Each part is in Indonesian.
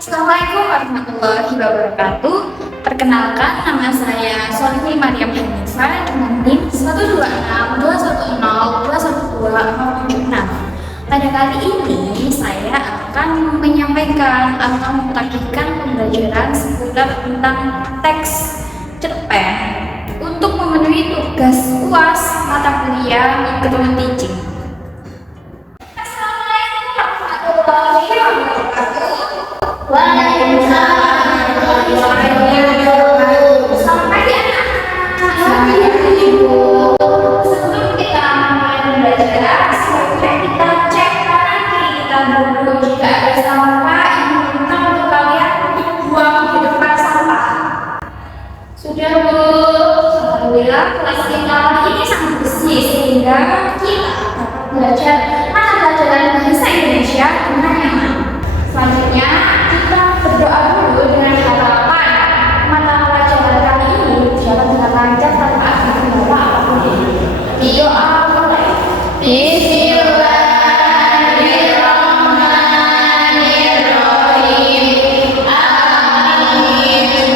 Assalamualaikum warahmatullahi wabarakatuh. Perkenalkan, nama saya Solihul Mariam Hanifah dengan NIM 12621021046. Pada kali ini saya akan menyampaikan atau mempraktikkan pembelajaran seputar tentang teks cerpen untuk memenuhi tugas UAS mata kuliah Micro Teaching. Assalamualaikum warahmatullahi wabarakatuh. Waalaikumsalam warahmatullahi wabarakatuh. Selamat pagi anak-anak. Selamat pagi Ibu. Sebelum kita mulai belajar, sebaiknya kita cek kanan kiri kita dulu. Jika ada sampah, Ibu minta untuk kalian buang di tempat sampah. Sudah Bu. Alhamdulillah kelas kita kali ini sangat bersih sehingga kita dapat belajar mata pelajaran bahasa Indonesia dengan nyaman. Selanjutnya kita berdoa dulu dengan harapan mata pelajaran kali ini berjalan dengan lancar tanpa ada kendala apapun. Doa mulai. Bismillahirrahmanirrahim. Amin.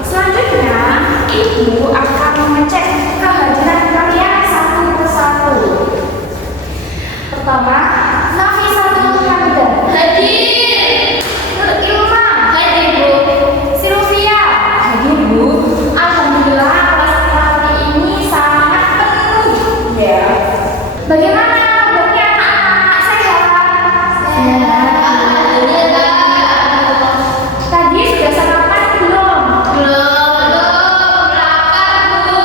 Selanjutnya Ibu akan mengecek kehadiran kalian satu persatu. Pertama, Nafisatul Hamidah hadir. Nur Ilham hadir Bu. Sylvia hadir Bu. Alhamdulillah kelas kita kali ini sangat penuh ya. Bagaimana kabarnya anak-anak, sehat? Sehat. Alhamdulillah. Tadi sudah sarapan belum? Belum. Lapar Bu.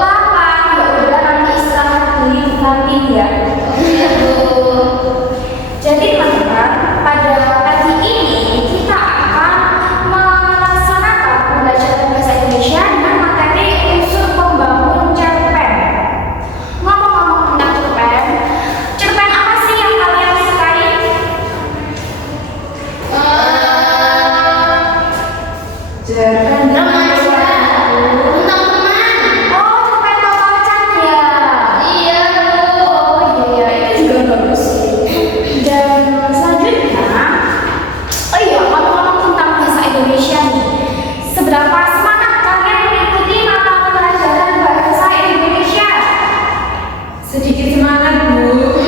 Lapar. Ya udah nanti istirahat dulu di kantin ya. Jadi teman-teman, pada pagi ini kita akan melaksanakan pembelajaran bahasa Indonesia dengan materi unsur pembangun cerpen. Ngomong-ngomong tentang cerpen, cerpen apa sih yang kalian sukai? Cerpen remaja. Tentang teman. Oh, cerpen Tokocan ya? Iya Bu. Oh iya, itu juga bagus sih. Dan selanjutnya, oh iya, ngomong-ngomong tentang bahasa Indonesia nih, seberapa semangat kalian mengikuti mata pelajaran bahasa Indonesia? Sedikit semangat Bu.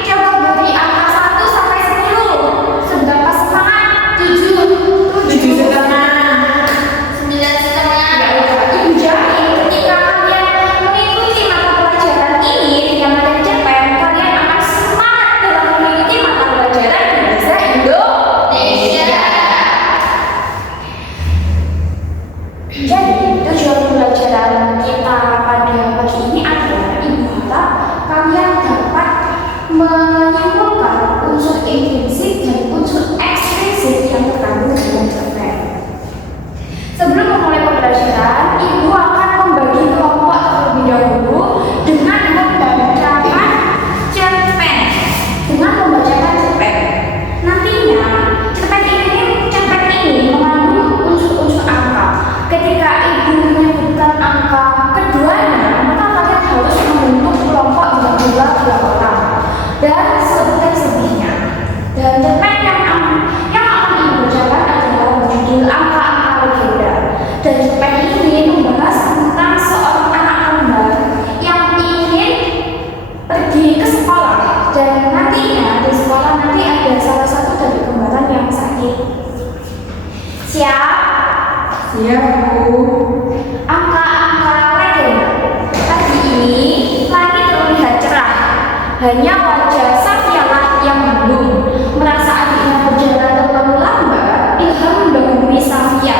Coba beri angka 1 sampai 10. Seberapa semangat? 7. 7,5. 9,5. Ibu jamin ketika kalian mengikuti mata pelajaran ini dengan materi cerpen, kalian akan semangat dalam mengikuti mata pelajaran bahasa Indonesia. Jadi tujuan pembelajaran kita pada pagi ini adalah Ibu harap kalian dapat menyimpulkan unsur implisit dan unsur eksplisit yang terkandung dalam cerpen. Sebelum memulai pembelajaran, Ibu akan membagi kelompok terlebih dahulu dengan membacakan cerpen. Nantinya, cerpen ini mengandung unsur-unsur angka. Ketika Ibu menyebutkan angka keduanya, maka kalian harus membentuk kelompok berjumlah 2 orang dan selebihnya. Dan cerpen yang akan Ibu bacakan adalah berjudul Angka-Angka Legenda. Dan cerpen ini membahas tentang seorang anak kembar yang ingin pergi ke sekolah, dan nantinya di sekolah nanti ada salah satu dari kembaran yang sakit. Siap? Siap Bu. Angka-angka legenda. Pagi ini langit terlihat cerah. Hanya wajah Safialah yang mendung. Merasa adiknya berjalan terlalu lambat, Ilham mendahului Safia.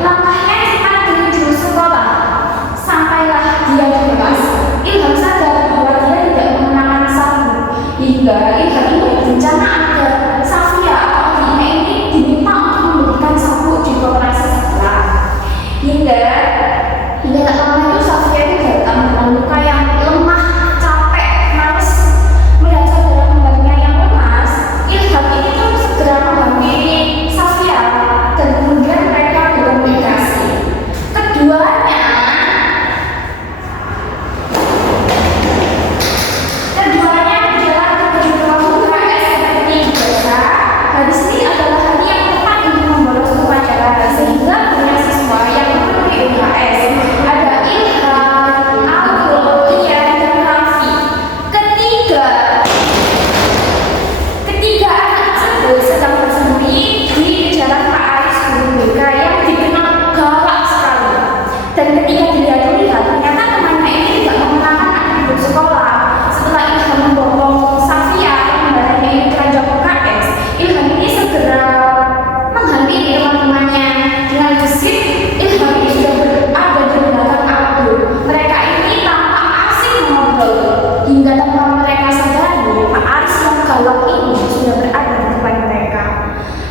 Langkahnya cepat menuju sekolah. Sampailah dia di kelas, Ilham sadar bahwa dia tidak mengenakan sabuk. Hingga Ilham ini berencana agar Safia atau adiknya ini diminta untuk memberikan sabuk di koperasi sekolah.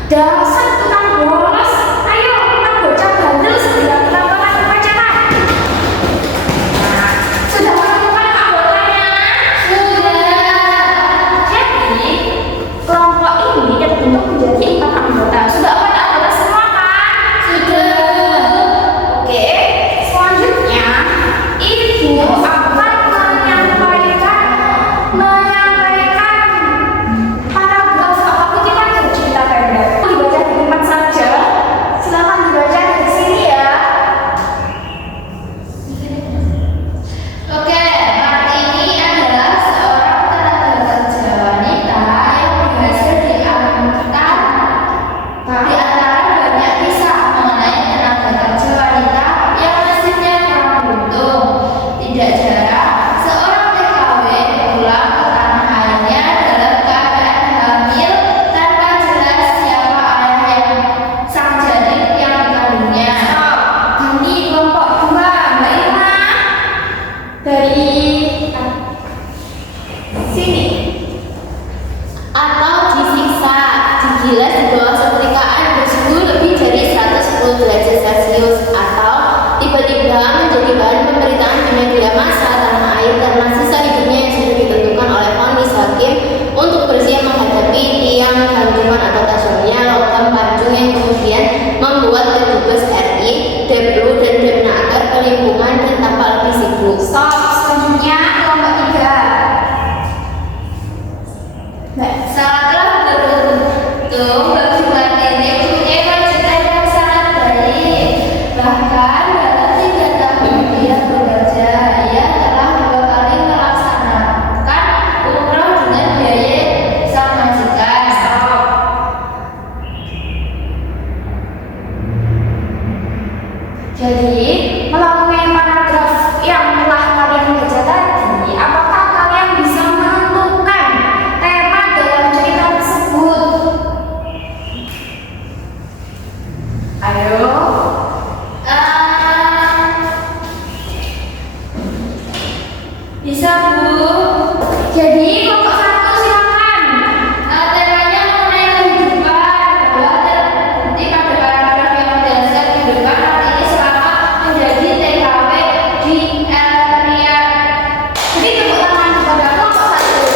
Dasar tukang bolos. Ayo, kita bocah bandel segera ke lapangan upacara. Nah, sudah menemukan anggotanya? Sudah. Jadi, kelompok ini terbentuk menjadi 4 anggota. Sudah 4 anggota semua kan? Sudah. Oke, selanjutnya Ibu akan menyampaikan paragraf apa kutipan dari cerita pendek. Dibaca di tempat saja. Silakan dibaca dari sini ya. Oke, part ini adalah seorang tenaga kerja wanita yang berhasil diangkat di antara banyak kisah mengenai tenaga kerja wanita yang nasibnya kurang beruntung. Tidak jarang, seorang TKW pulang ke tanah airnya dalam keadaan hamil tanpa jelas siapa ayah yang sang janin yang dikandungnya. Ganti kelompok 2, Mbak Irma. Dari sini. Atau disiksa, digilas di bawah setrikaan bersuhu lebih dari 110 derajat Celcius, atau tiba-tiba menjadi bahan pemberitaan di media massa tanah air karena sisa hidupnya yang sudah ditentukan oleh vonis hakim untuk bersiap menghadapi tiang gantungan atau tajamnya logam pancung yang kemudian membuat kedubes RI, Deplu dan Demnaker kelimpungan dan tanpa lebih sibuk. Stop. Selanjutnya kelompok 3. Setelah beruntung bagi ini punya kewajiban yang sangat baik. Bahkan dalam 3 tahun dia bekerja, ia telah 2 kali melaksanakan umroh dengan biaya sang majikan. Jadi, melalui paragraf yang telah kalian baca tadi, apakah kalian bisa menentukan tema dalam cerita tersebut? Ayo. Bisa Bu. Jadi, kelompok 1 silakan. Temanya mengenai kehidupan, bahwa terbukti pada paragraf yang menjelaskan kehidupan saat ini selama menjadi TKW di area. Jadi, tepuk tangan kepada kelompok 1.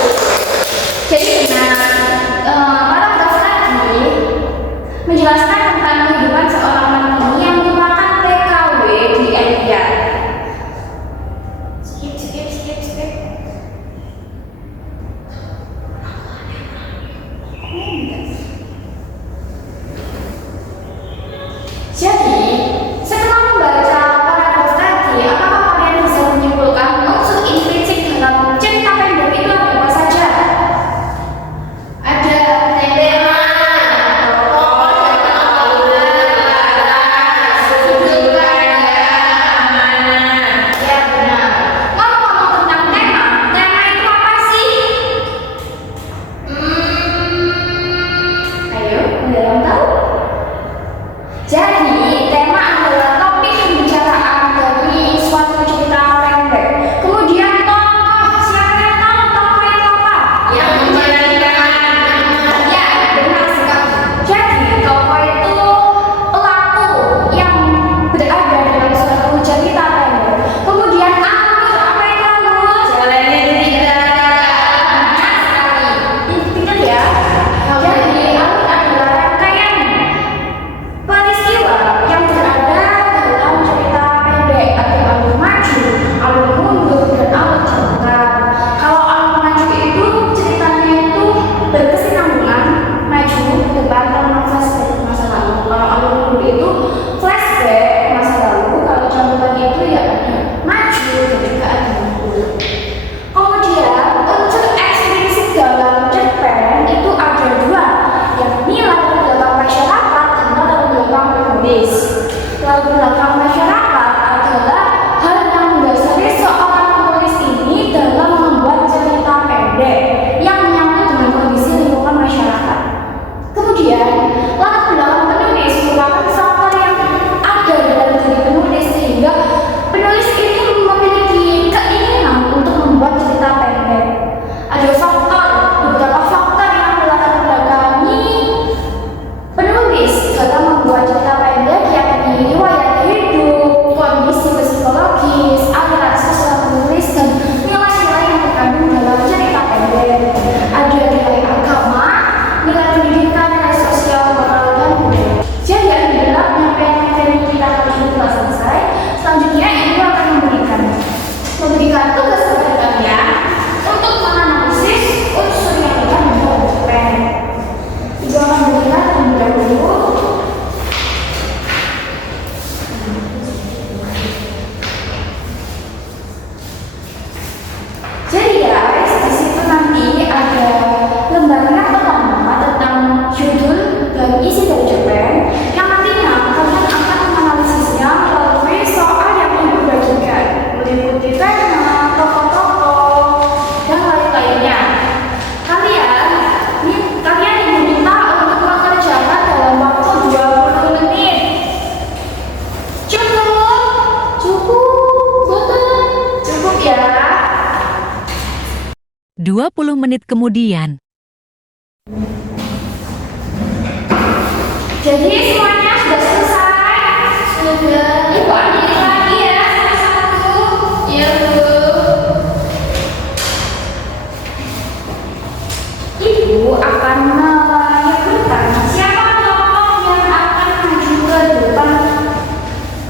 Jadi, dengan paragraf tadi menjelaskan tentang kehidupan seorang wanita yang merupakan TKW di area. Skip. Jadi, setelah membaca paragraf tadi, apakah kalian bisa menyimpulkan unsur implisit dalam cerita pendek itu apa saja? Ada tema, tokoh dan pendidikan, nilai sosial, moral, dan budaya. Jadi alhamdulillah penyampaian materi kita kali ini telah selesai. Selanjutnya Ibu akan memberikan tugas kepada kalian untuk menganalisis unsur yang ada dalam cerpen. Ibu akan melihat terlebih dahulu. Jadi guys, di situ nanti ada lembar yang pertama tentang judul dan isi dari cerpen, yang nantinya kalian akan menganalisisnya melalui soal yang Ibu bagikan, meliputi tema, tokoh-tokoh, dan lain-lainnya. Kalian diminta untuk mengerjakan dalam waktu 20 menit. Cukup ya. 20 menit kemudian. Jadi semuanya sudah selesai? Sudah. Ibu ambil lagi ya satu-satu. Iya, Bu. Ibu akan menyebutkan siapa kelompok yang akan maju ke depan.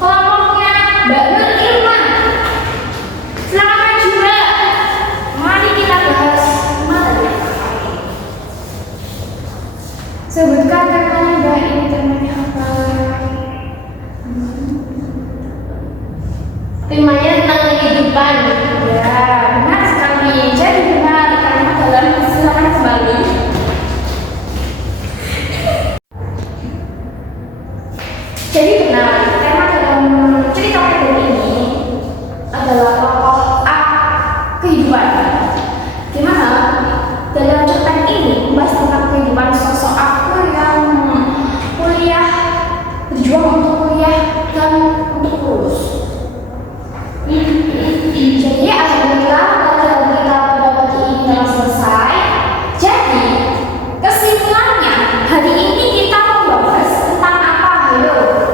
Kelompoknya Mbak Nur Ilman. Silakan maju Mbak. Mari kita bahas materi. Sebutkan temanya Mbak, ini temanya apa? Temanya tentang kehidupan. Ya, benar sekali. Jadi benar karena dalam silakan kembali. Jadi benar, tema dalam cerita pendek ini adalah tokoh A, kehidupan. Dimana dalam cerpen ini membahas tentang kehidupan sosok aku yang kuliah, berjuang untuk kuliah dan untuk lulus. Jadi alhamdulillah pelajaran kita pada pagi ini telah selesai. Jadi kesimpulannya hari ini kita membahas tentang apa? Ayo.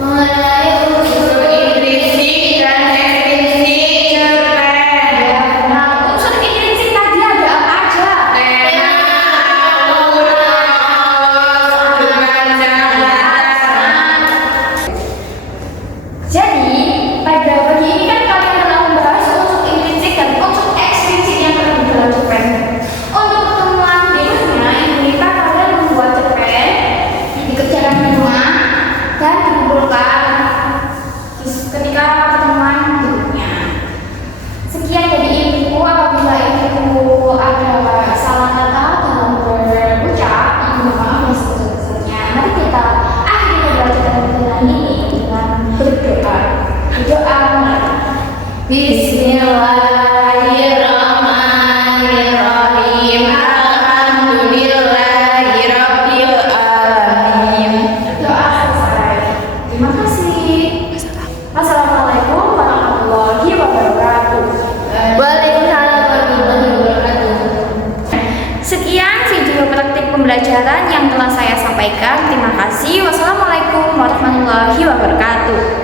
Mengenai unsur intrinsik dan ekstrinsik cerpen. Nah, unsur intrinsik tadi ada apa aja? Jadi pada pagi ini kan kalian telah membahas unsur intrinsik dan unsur ekstrinsik yang terdapat dalam cerpen. Untuk pertemuan berikutnya, Ibu minta kalian membuat cerpen, dikerjakan di rumah dan dikumpulkan ketika pertemuan berikutnya. Sekian dari Ibu. Apabila Ibu ada salah kata dalam berucap, Ibu mohon maaf yang sebesar-besarnya. Mari kita akhiri pembelajaran kita ini dengan berdoa. Berdoa. Bismillahirrahmanirrahim. Alhamdulillahirabbil alamin. Doa selesai. Terima kasih. Assalamualaikum warahmatullahi wabarakatuh. Waalaikumsalam warahmatullahi wabarakatuh. Sekian video praktik pembelajaran yang telah saya sampaikan. Terima kasih. Wassalamualaikum warahmatullahi wabarakatuh.